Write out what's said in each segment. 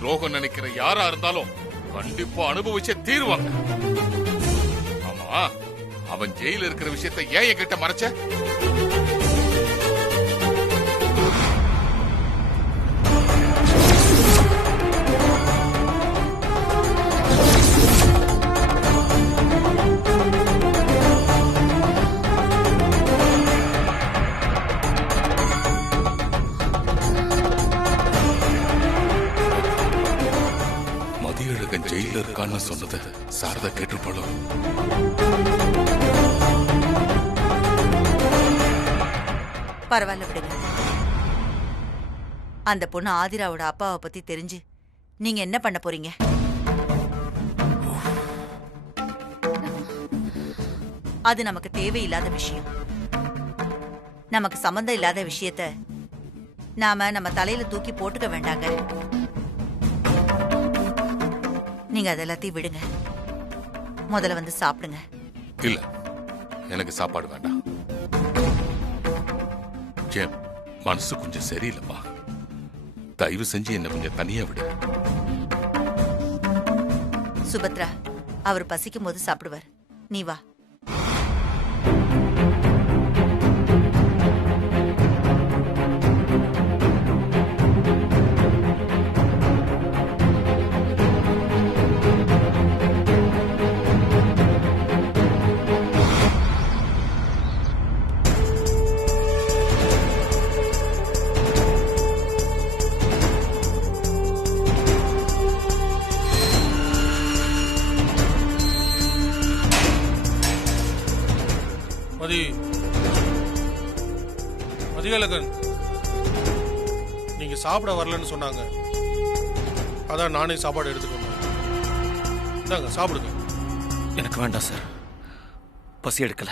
துரோகம் நினைக்கிற யாரா இருந்தாலும் கண்டிப்பா அனுபவிச்சே தீருவாங்க. ஆமா, அவன் ஜெயில இருக்கிற விஷயத்தை ஏன் என்கிட்ட மறைச்ச? மதியழகன் ஜெயில இருக்கான்னு சொன்னதை சாரதா கேட்டிருப்பாளோ? பரவாயில்ல விடுங்க. அந்த பொண்ணு ஆதிராவோட அப்பாவை பத்தி தெரிஞ்சு நீங்க என்ன பண்ண போறீங்க? அது நமக்கு தேவையில்லாத விஷயம். நமக்கு சம்பந்தம் இல்லாத விஷயத்த நாம நம்ம தலையில தூக்கி போட்டுக்க வேண்டாங்க. நீங்க அதெல்லாத்தையும் விடுங்க. முதல்ல வந்து சாப்பிடுங்க. இல்ல, எனக்கு சாப்பாடு வேண்டாம். என் மனசு கொஞ்சம் சரியில்லைப்பா. தயவு செஞ்சு என்ன கொஞ்சம் தனியா விடு. சுபத்ரா, அவர் பசிக்கும் போது சாப்பிடுவார். நீ வா. மதியழகன், நீங்க சாப்பிட வரலன்னு சொன்னாங்க. அதான் நானே சாப்பாடு எடுத்துட்டு வந்தேன். இந்தாங்க சாப்பிடுங்க. எனக்கு வேண்டாம் சார், பசி எடுக்கல.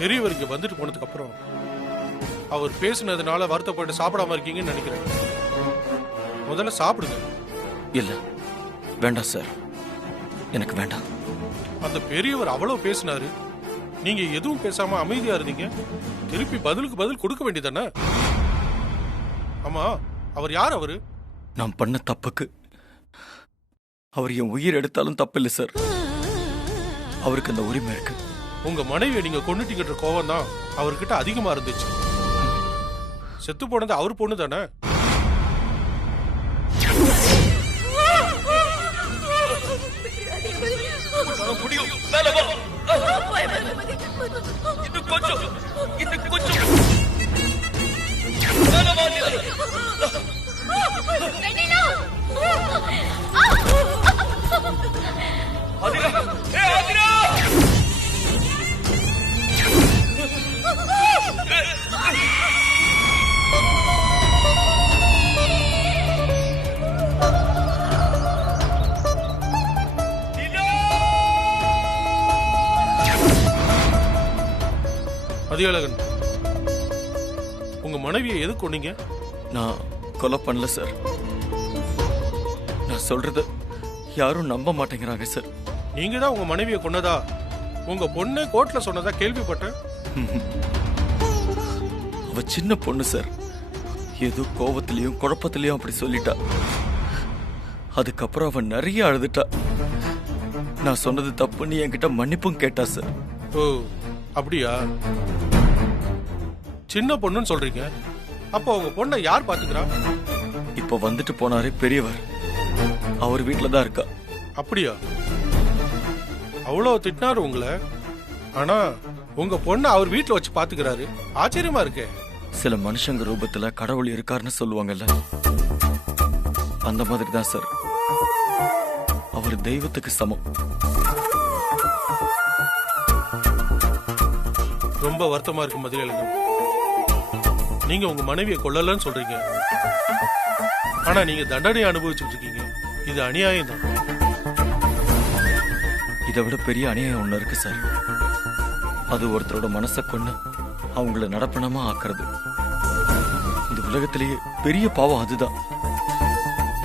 பெரியவர் இங்க வந்துட்டு போனதுக்கு அப்புறம் அவர் பேசினதுனால வருத்தப்பட்டு சாப்பிடாம இருக்கீங்கன்னு நினைக்கிறேன். முதல்ல சாப்பிடுங்க. இல்ல, வேண்டாம் சார், எனக்கு வேண்டாம். அந்த பெரியவர் அவ்வளவு பேசினாரு, நீங்க எதுவும் பேசாம அமைதியா இருந்தீங்க. திருப்பி பதிலுக்கு பதில் கொடுக்க வேண்டியதானே? ஆமா, அவர் யார்? அவரு நான் பண்ண தப்புக்கு அவர் என் உயிர் எடுத்தாலும் தப்பு இல்லை சார். அவருக்கு அந்த உரிமை இருக்கு. உங்க மனைவியை நீங்க கொண்டுட்டீங்கன்ற கோவம் தான் அவர்கிட்ட அதிகமா இருந்துச்சு. செத்து போனது அவர் பொண்ணு தானே? மதியழகன், உங்க மனைவியை எது கொன்னீங்க? நான் கொலை பண்ணல சார். நான் சொல்றது யாரும் நம்ப மாட்டேங்கிறாங்க சார். நீங்க தான் உங்க மனைவியை கொன்னதா உங்க பொண்ணு கோர்ட்ல சொன்னதா கேள்விப்பட்டேன். அவ சின்ன பொண்ணு சார். ஏதோ கோபத்திலையும் குழப்பத்திலையும் அப்படி சொல்லிட்டா. அதுக்கப்புறம் அவன் நிறைய அழுதுட்டா. நான் சொன்னது தப்புன்னு என்கிட்ட மன்னிப்பும் கேட்டா சார். ஓ, அப்படியா? சின்ன பொண்ணுன்னு சொல்றீங்க. அப்போ உங்க பொண்ணை யார் பாத்துக்கிறா? இப்ப வந்துட்டு போனாரே பெரியவர், அவர் வீட்டுல தான் இருக்கா. அப்படியா? அவ்வளவு திட்டினாரு உங்களை, ஆனா உங்க பொண்ணை அவர் வீட்டுல வச்சு பாத்துக்கிறாரு. ஆச்சரியமா இருக்கே. சில மனுஷங்க ரூபத்துல கடவுள் இருக்காருன்னு சொல்லுவாங்கல்ல, அந்த மாதிரி தான் சார். அவர் தெய்வத்துக்கு சமம். ரொம்ப வருத்தமா இருக்கு மதியழகன். நீங்க உங்க மனைவியை கொல்லலன்னு சொல்றீங்க, ஆனா நீங்க தண்டனை அனுபவிச்சுட்டு இருக்கீங்க. இது அநியாயம் தான். இதை விட பெரிய அநியாயம் ஒண்ணு இருக்கு சார். அது ஒருத்தரோட மனசை கொண்டு அவங்கள நடப்பணமா ஆக்குறது. இந்த உலகத்திலேயே பெரிய பாவம் அதுதான்.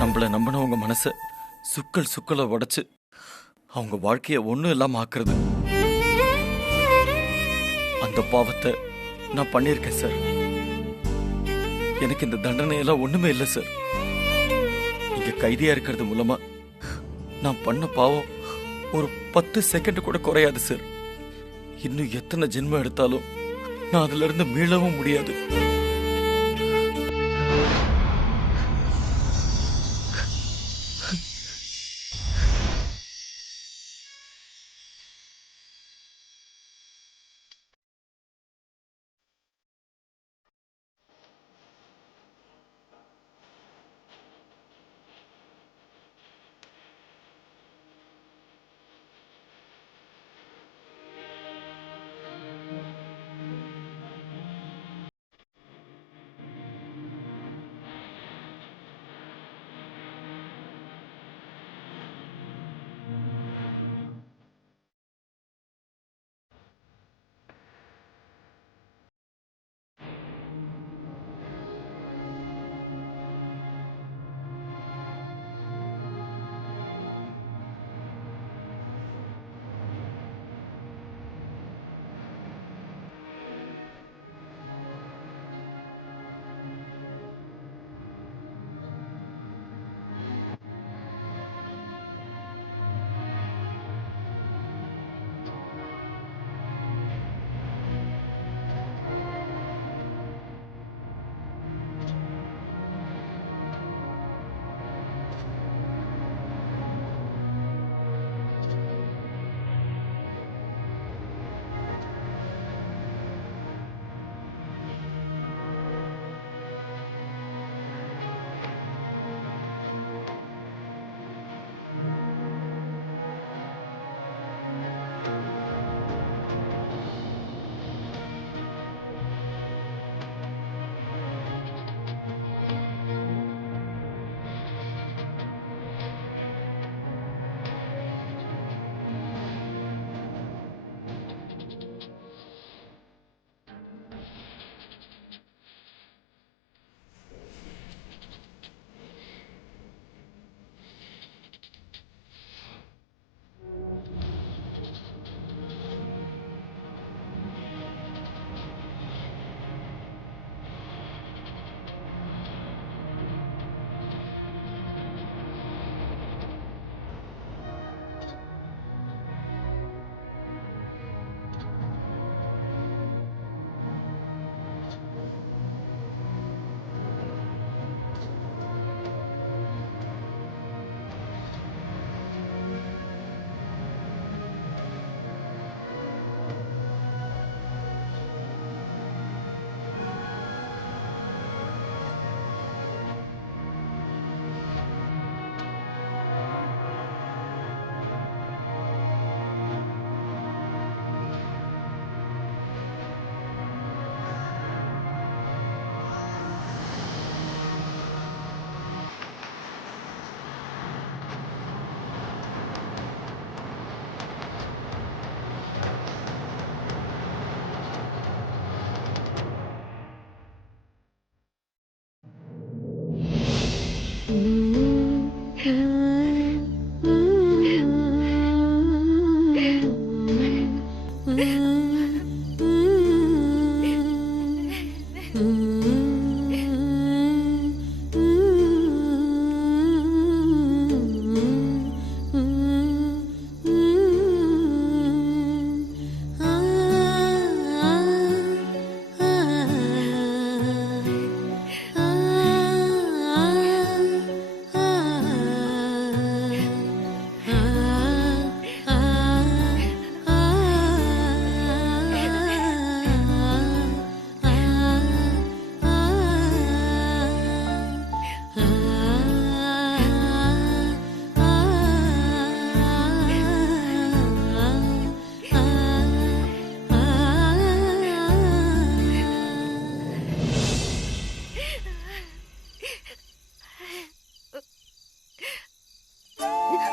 நம்மள நம்பினவங்க மனச சுக்கலை உடைச்சு அவங்க வாழ்க்கைய ஒண்ணும் இல்லாம ஆக்குறது. அந்த பாவத்தை நான் பண்ணியிருக்கேன் சார். எனக்கு இந்த தண்டனை எல்லாம் ஒண்ணுமே இல்லை சார். இங்க கைதியா இருக்கிறது மூலமா நான் பண்ண பாவம் ஒரு 10 செகண்ட் கூட குறையாது சார். இன்னும் எத்தனை ஜென்மம் எடுத்தாலும் நான் அதுல இருந்து மீளவும் முடியாது.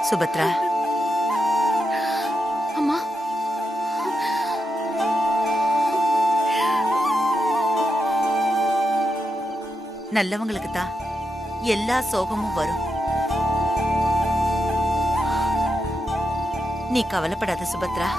சுபத்ரா, அம்மா, நல்லவங்களுக்கு தான் எல்லா சோகமும் வரும். நீ கவலைப்படாத சுபத்ரா.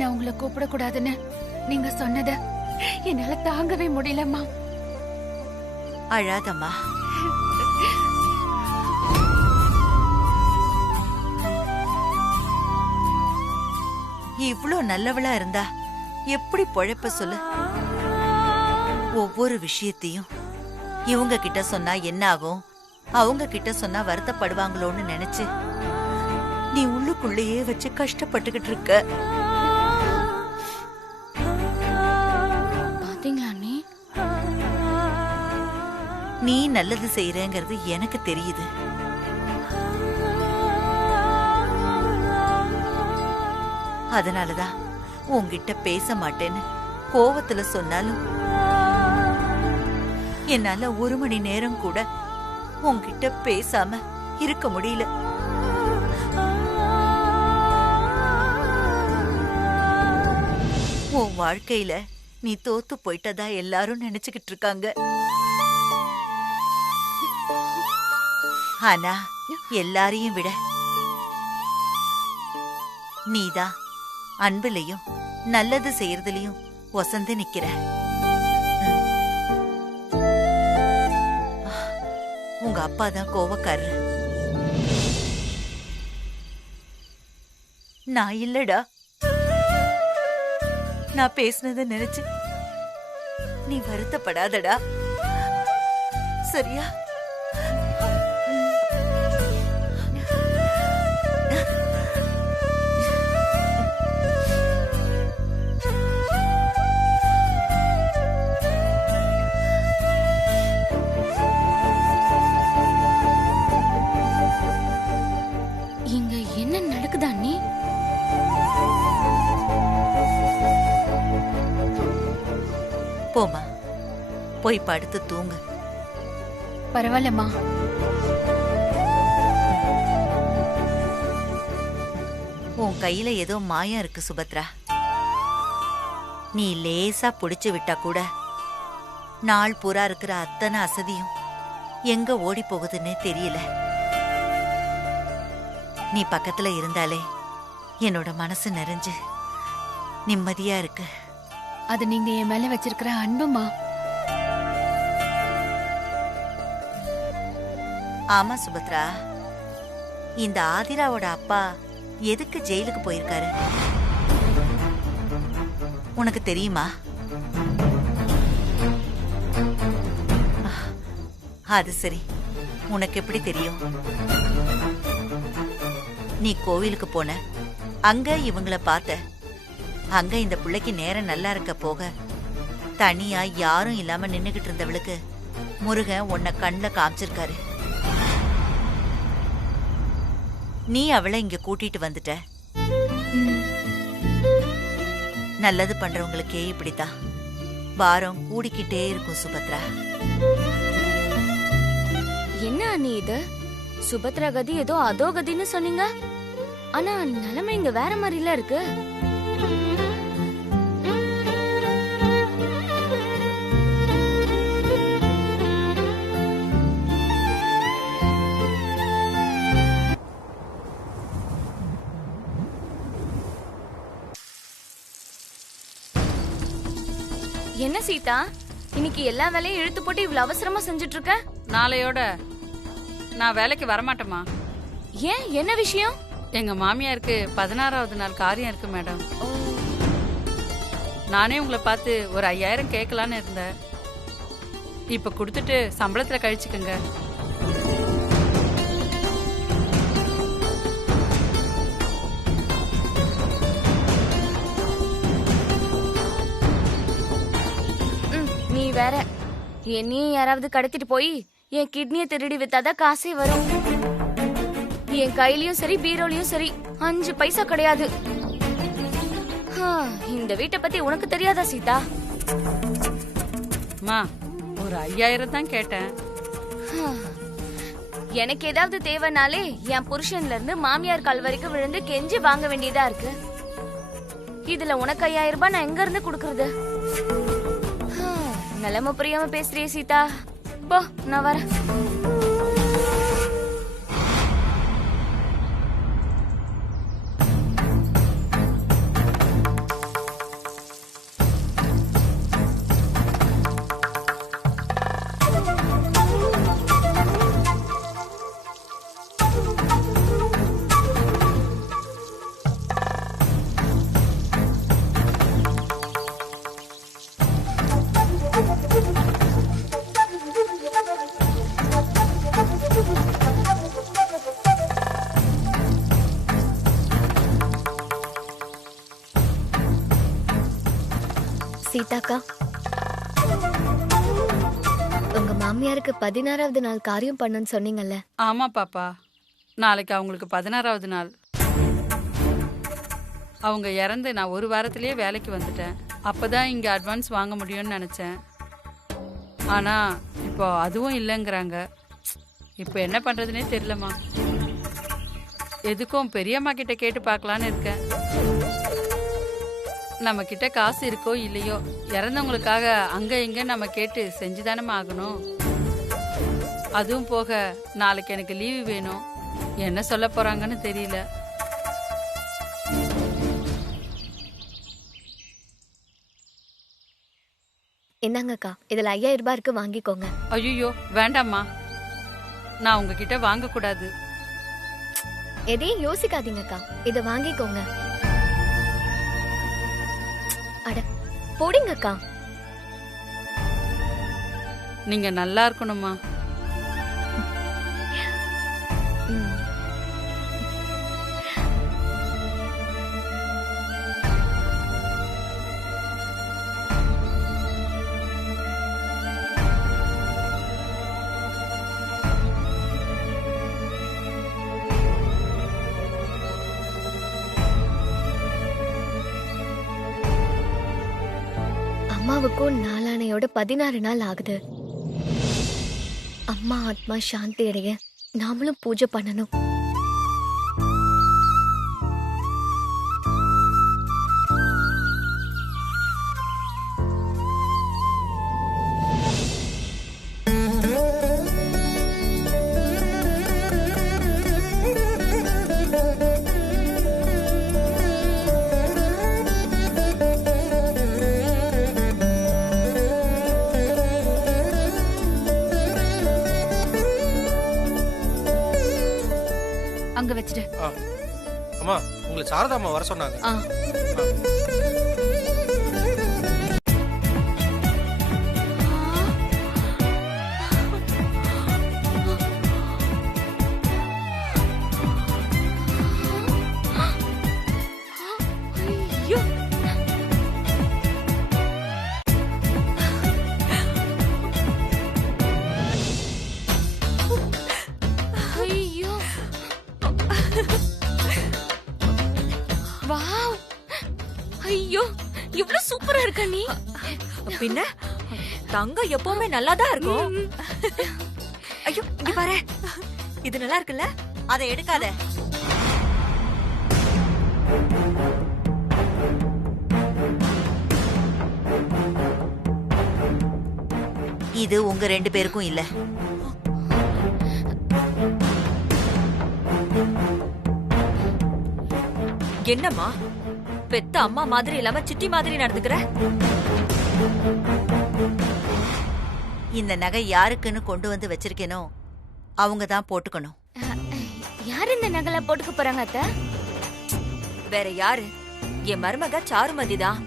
நான் உங்களை கூப்பிடக்கூடாதுன்னு நீங்க சொன்னத என்னால தாங்கவே முடியலம்மா. அழாதம்மா. இவ்ளோ நல்லவளா இருந்தா எப்படி பொழைப்ப சொல்லு? ஒவ்வொரு விஷயத்தையும் இவங்க கிட்ட சொன்னா என்ன ஆகும், அவங்க கிட்ட சொன்னா வருத்தப்படுவாங்களோன்னு நினைச்சு நீ உள்ளுக்குள்ளேயே வச்சு கஷ்டப்பட்டுக்கிட்டு இருக்க. பாத்தீங்களா அண்ணி? நீ நல்லது செய்யறேங்கிறது எனக்கு தெரியுது. அதனாலதான் உன்கிட்ட பேச மாட்டேன்னு கோவத்துல சொன்னாலும் என்னால ஒரு மணி நேரம் கூட உன்கிட்ட பேசாம இருக்க முடியல. உன் வாழ்க்கையில நீ தோத்து போயிட்டதா எல்லாரும் நினைச்சுக்கிட்டு இருக்காங்க. ஆனா எல்லாரையும் விட நீதான் அன்புலயும் நல்லது செய்யறதுலயும் ஒசந்து நிக்கிற. உங்க அப்பா தான் கோவக்காரர். நான் இல்லடா. நான் பேசுனத நினைச்சு நீ வருத்தப்படாதடா, சரியா? இங்க என்ன நடக்குதா அண்ணி? போமா, போய் படுத்து தூங்கு. பரவாயில்லம்மா. உன் கையில ஏதோ மாயம் இருக்கு சுபத்ரா. நீ லேசா புடிச்சு விட்டா கூட நாள் பூரா இருக்கிற அத்தனை அசதியும் எங்க ஓடி போகுதுன்னே தெரியல. நீ பக்கத்துல இருந்தாலே என்னோட மனசு நிறைஞ்சு நிம்மதியா இருக்கு. அது நீங்க என் மேல வச்சிருக்கிற அன்புமா. ஆமா சுபத்ரா, இந்த ஆதிராவோட அப்பா எதுக்கு ஜெயிலுக்கு போயிருக்காரு உனக்கு தெரியுமா? அது சரி, உனக்கு எப்படி தெரியும்? நீ கோவிலுக்கு போன, அங்க இவங்கள பார்த்த. அங்க இந்த பிள்ளைக்கு நேரம் நல்லா இருக்க போக தனியா யாரும் இல்லாம நின்னுகிட்டு இருந்தவளுக்கு முருகன் உன்னை கண்ணுல காமிச்சிருக்காரு. நீ அவளை இங்க கூட்டிட்டு வந்துட்ட. நல்லது பண்றவங்களுக்கே இப்படித்தான் பாரம் கூடிக்கிட்டே இருக்கும் சுபத்ரா. என்ன அண்ணி இது? சுபத்ரா கதி ஏதோ அதோ கதின்னு சொன்னீங்க, ஆனா நிலைமை இங்க வேற மாதிரில இருக்கு. என்ன சீதா, இன்னைக்கு எல்லா வேலையும் இழுத்து போட்டு இவ்வளவு அவசரமா செஞ்சுட்டு இருக்க? நாளையோட நான் வேலைக்கு வரமாட்டேமா. ஏன், என்ன விஷயம்? எங்க மாமியாருக்கு 16வது நாள் காரியம் இருக்கு மேடம். நானே உங்களை பார்த்து ஒரு 5000 கேட்கலான்னு இருந்தேன். இப்ப கொடுத்துட்டு சம்பளத்துல கழிச்சுக்கங்க. நீ வேற என்னையும் யாராவது கடத்திட்டு போய் என் கிட்னியை திருடி வித்தாதான் காசே வரும். என் கையிலயும் சரி பீரோலயும் சரி 5 பைசா கிடையாது. இந்த வீட்டை பத்தி உனக்கு தெரியாதா சீதா? மா, ஒரு 5000 தான் கேட்டேன். எனக்கு ஏதாவது தேவைனாலே என் புருஷன்ல இருந்து மாமியார் கால் வரைக்கும் விழுந்து கெஞ்சி வாங்க வேண்டியதா இருக்கு. இதுல உனக்கு 5000 ரூபாய் நான் எங்க இருந்து குடுக்கறது? நிலைமை புரியாம பேசுறியே சீதா. போ, நான் வரேன். அனிதாக்கா, உங்க மாமியாருக்கு 16வது நாள் காரியம் பண்ணுன்னு சொன்னீங்கல்ல? ஆமா பாப்பா, நாளைக்கு அவங்களுக்கு 16வது நாள். அவங்க இறந்து நான் ஒரு வாரத்திலேயே வேலைக்கு வந்துட்டேன். அப்பதான் இங்க அட்வான்ஸ் வாங்க முடியும்னு நினைச்சேன். ஆனா இப்போ அதுவும் இல்லைங்கிறாங்க. இப்போ என்ன பண்றதுனே தெரியலம்மா. எதுக்கும் பெரியம்மா கிட்ட கேட்டு பார்க்கலான்னு இருக்கேன். நம்ம கிட்ட காசு இருக்கோ இல்லையோ, இறந்தவங்களுக்காக அங்க இங்க நம்ம கேட்டு செஞ்சுதானமா ஆகணும். அதுவும் போக நாளைக்கு எனக்கு லீவு வேணும். என்ன சொல்ல போறாங்கன்னு தெரியல. இந்தாங்கக்கா, இதுல 5000 ரூபாய் இருக்கு, வாங்கிக்கோங்க. ஐயோ வேண்டாம்மா, நான் உங்ககிட்ட வாங்க கூடாது. எதையும் யோசிக்காதீங்கக்கா, இத வாங்கிக்கோங்க. அட போடிங்கக்கா. நீங்க நல்லா இருக்கணுமா. ம். அம்மாவுக்கும் நாளானையோட 16 நாள் ஆகுது. அம்மா ஆத்மா சாந்தி அடைய நாமளும் பூஜை பண்ணணும். அங்க வச்சிடு. அம்மா, உங்களை சாரதா அம்மா வர சொன்னாங்க. வாவ், ஐயோ இவ்ளோ சூப்பரா இருக்க நீ. பின்ன தங்கம் எப்பவுமே நல்லாதான் இருக்கும். ஐயோ இங்க பாரு, இது நல்லா இருக்குல்ல, அதை எடுக்காத. இது உங்க 2 பேருக்கும் இல்ல. என்னம்மா பெத்த அம்மா மாதிரி இல்லாம சிட்டி மாதிரி நடந்துக்கிற? இந்த நகை யாருக்குன்னு கொண்டு வந்து வச்சிருக்கேனோ அவங்க தான் போட்டுக்கணும். யார் இந்த நகலை போட்டுக்க போறாங்க அத்த? வேற யாரு? என் மருமக சாருமதி தான்.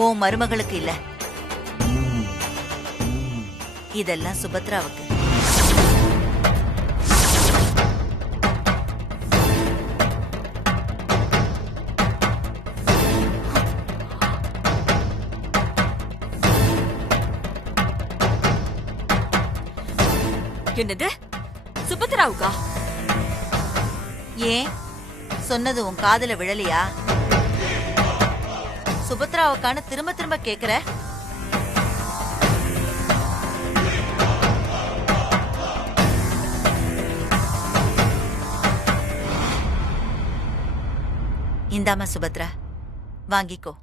ஓ மருமகளுக்கு இல்ல, இதெல்லாம் சுபத்ராவுக்கு. என்னது சுபத்ராவுக்கா? ஏன் சொன்னது உன் காதுல விழலையா? சுபத்ராவுக்கான திரும்ப திரும்ப கேக்குற. இந்தாமா சுபத்ரா, வாங்கிக்கோ.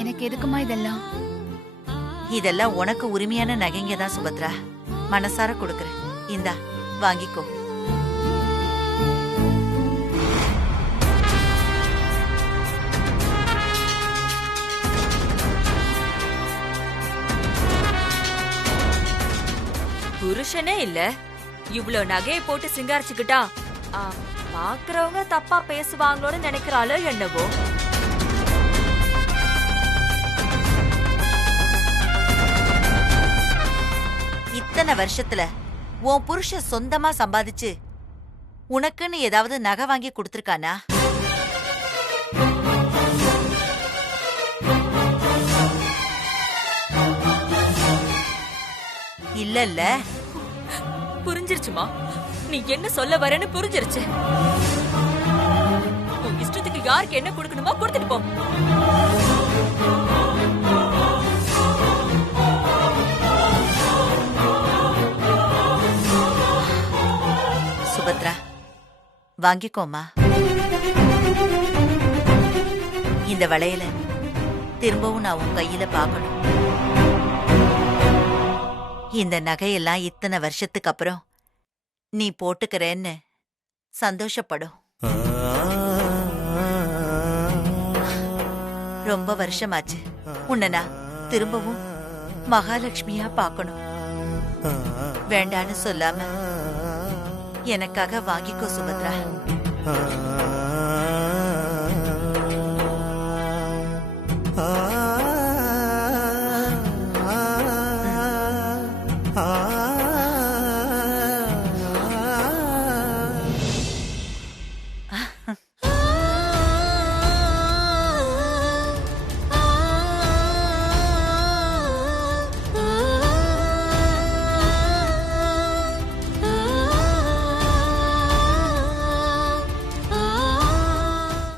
எனக்கு எதுக்குமா இதெல்லாம்? இதெல்லாம் உனக்கு உரிமையான நகைங்க தான் சுபத்ரா. மனசார கொடுக்கறேன், இந்தா வாங்கிக்கோ. புருஷனே இல்ல, இவ்ளோ நகையை போட்டு சிங்காரிச்சுக்கிட்டா பாக்குறவங்க தப்பா பேசுவாங்களோன்னு நினைக்கிறாளோ என்னவோ. இத்தனை வருஷத்துல உன் புருஷன் சொந்தமா சம்பாதிச்சு உனக்குன்னு ஏதாவது நகை வாங்கி கொடுத்திருக்கானா? இல்லல்ல. புரிஞ்சிருச்சுமா, நீ என்ன சொல்ல வரேன்னு புரிஞ்சிருச்சு. உன் இஷ்டத்துக்கு யாருக்கு என்ன கொடுக்கணுமோ கொடுத்துட்டு போ. சுபத்ரா, வாங்கிக்கோமா. இந்த வளையல திரும்பவும் நான் உன் கையில பார்க்கணும். இந்த நகையெல்லாம் இத்தனை வருஷத்துக்கு அப்புறம் நீ போட்டுக்கிறேன்னு சந்தோஷப்படும். ரொம்ப வருஷமாச்சு உன்னை நான் திரும்பவும் மகாலட்சுமியா பார்க்கணும். வேண்டான்னு சொல்லாம எனக்காக வாங்கிக்கோ சுபத்ரா.